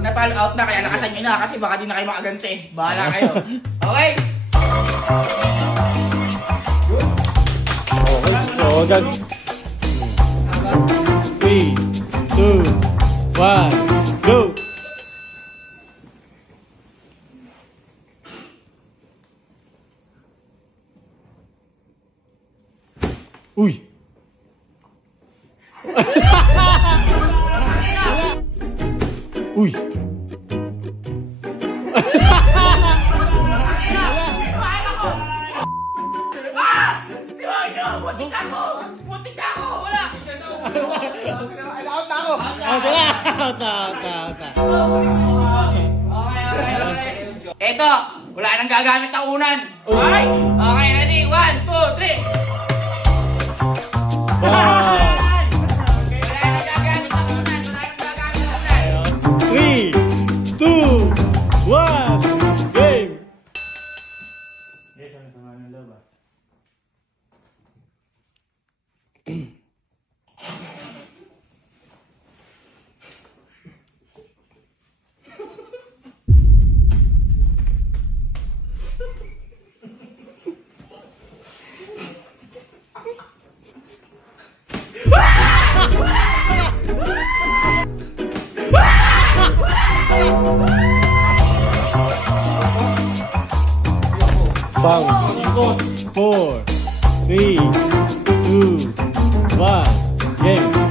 Pag na-follow out na, kaya lakasan nyo na kasi baka di na kayo makaganti. Bahala kayo. Okay? Okay, so agad. 3, 2, 1, go! Uy! Uy! Muntik ako! Muntik ako! Wala! Out na ako! Out na! Out na! Out na! Okay. Eto, wala nang gagamit ang unan. Okay? Okay, ready? 1, 2, 3. Wow! Wala nang gagamit ang unan. Wala nang gagamit ang unan. 3, 2, 1, game! Bang! 4, 3, 2, 1, game!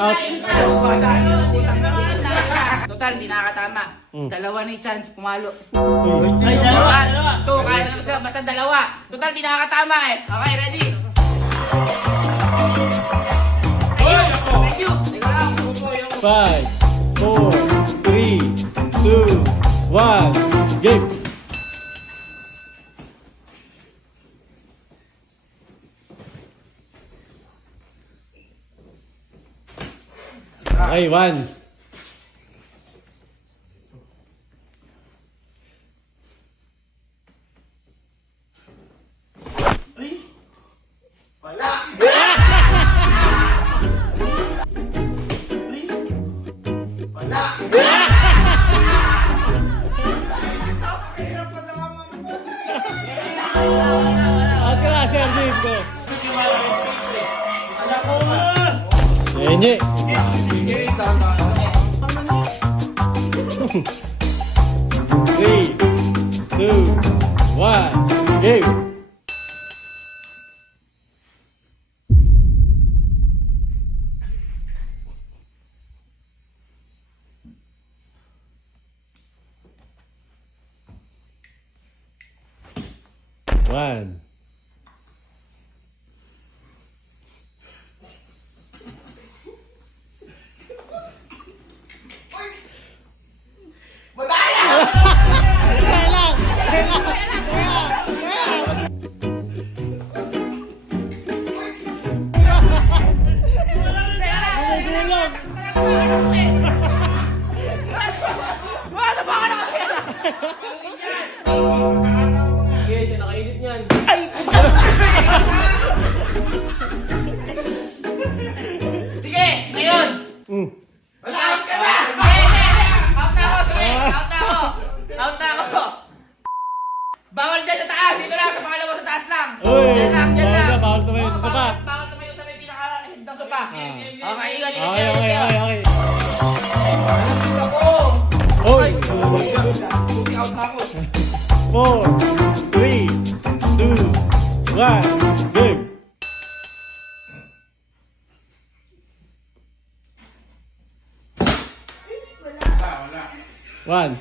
Out. Total, hindi nakakatama. Dalawa na yung chance, pumalo. Ay, Dalawa. Two, kaya na sila, basta dalawa. Total, hindi nakakatama eh. Okay, ready? Thank you. Teka lang. 5, 4, 3, 2, 1, game! Okay, 1. At ka na, Sir Dave ko. Enye. 3, 2, 1, game! One. Okay, siya nakaisip niyan. Sige, ngayon. Wala, out ka na. Out na ako, sige. Out na ako. Out na ako. Bawal dyan sa taas. Dito lang, sa pangalawa sa taas lang. Uy, Dyan lang, dyan lang. bawal tumayo sa sopa. Bawal tumayo sa may pinaka-head ng sopa. Okay, ingat, ingat, Okay, ingat, okay, ingat. okay, okay. Ako. Oy! Buti out na ako. 4, 3, 2, 1, game! One.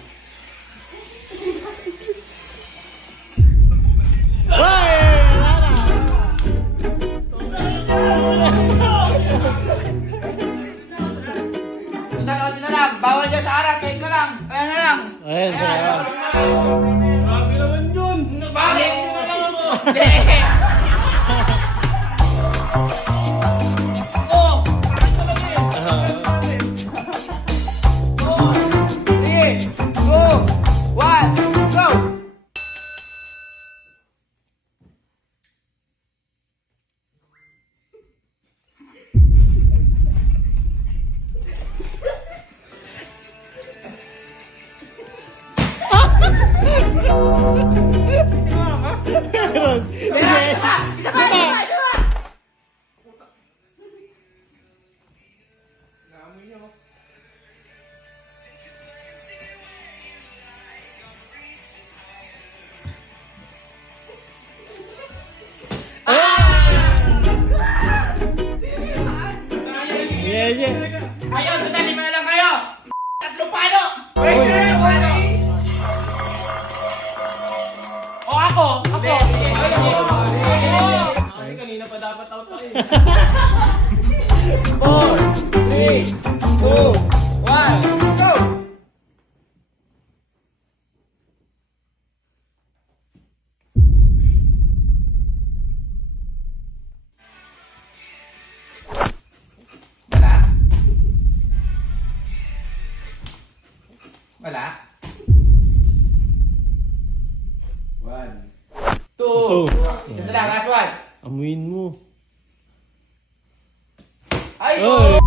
Ito na lang. Bawal dyan sa harap. Wait ka lang. Ayan na lang. Ayan, saya. Grabe naman yun. Bakit? Hindi na lang ako. Hindi. Oh, pares talaga eh. Three, two, one, go! Isa pa! Yeah, yeah. Ayun, total 5 na lang kayo! Tatlong palo! Pwede na lang palo! O ako! Ako! Ay, kanina pa dapat out pa eh. 4, 3, 2, 1, go! Wala? Wala? 1, 2, isa na lang, last one. Amuin mo. Ay! Oy!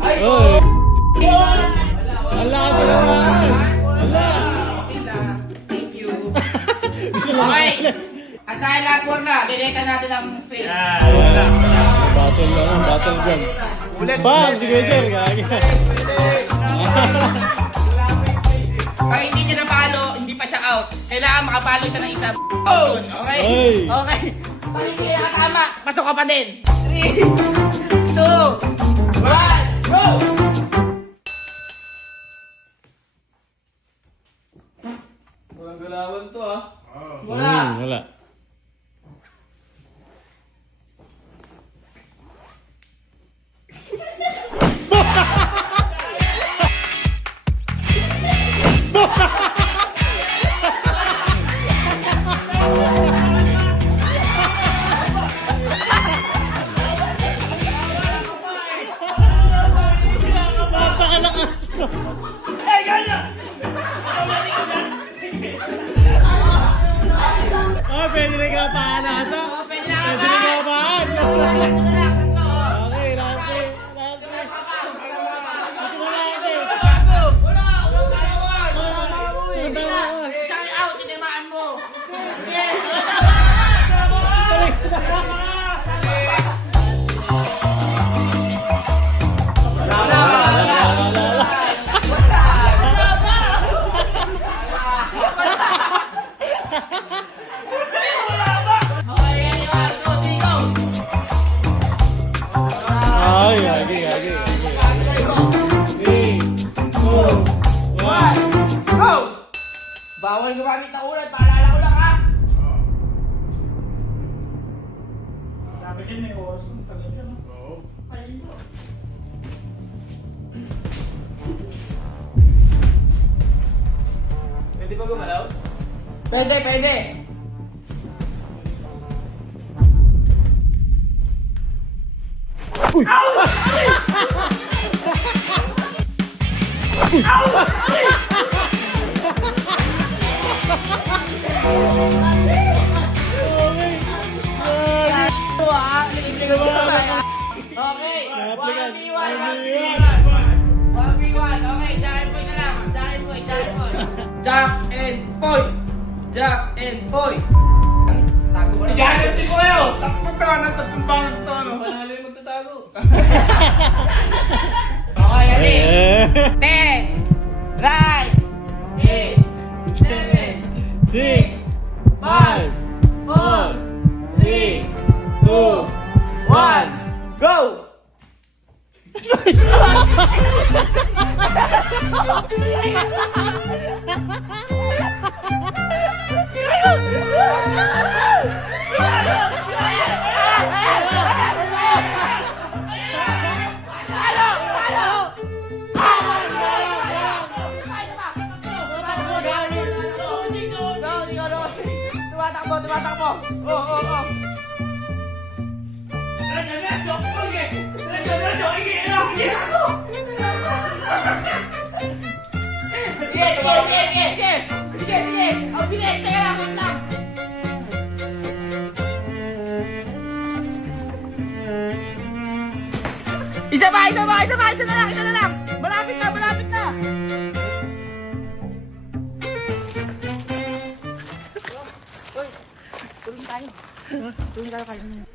Ay! Oy! Wala ka naman! Wala! Thank you. Okay. At dahil last one na, dineta natin ang space. Wala. Battle lang ang battle gun. Ulit. Bam! Sige, sir. Gagi. Pag hindi niya napalo, hindi pa siya out. Kailangan makapalo siya ng isa. Oh! Okay? Ay. Okay. Pag hindi ka tama, pasok ka pa din. 3, 2, 1, go! Walang galawan to ah. Wala. Wala. Napakalakas! Oh, pwede rin ka paanata. Pwede na Pwede rin ka paan. Tatlo na lang, tatlo. Okay, lati. Lati. Wala, walang galawan. Ito na. Isang out, tinamaan mo. Sige. Okay, ready, 1, 2, 3, go. Ay, gagi, gagi. 3, 2, 1. Go! Bawal gumamit ng ulan, paalala ko lang ha. Sabi din may oras ng tagal yan. Oo. Pwede ba gumalaw? Pwede, pwede. Ito ha, lilig mo na tayo. Okay, 1v1, 1v1. Okay, Jack and Boy na lang. Jack and Boy, Jack and Boy. Jack and Boy. Jack and Boy. Tago ko na. Iganit ko kayo! Takpong tanan, takpong bangan to ano? Panalo yung magtatago. Okay, ready? Eh. 10, 9, 8, 7, 6, 5, 4, 3, 2, 1, go! tumatakbo, tumatakbo. Oo. Sige. Ang bilis, teka lang, wait lang. Isa na lang. Malapit na. Tulong tayo kayo.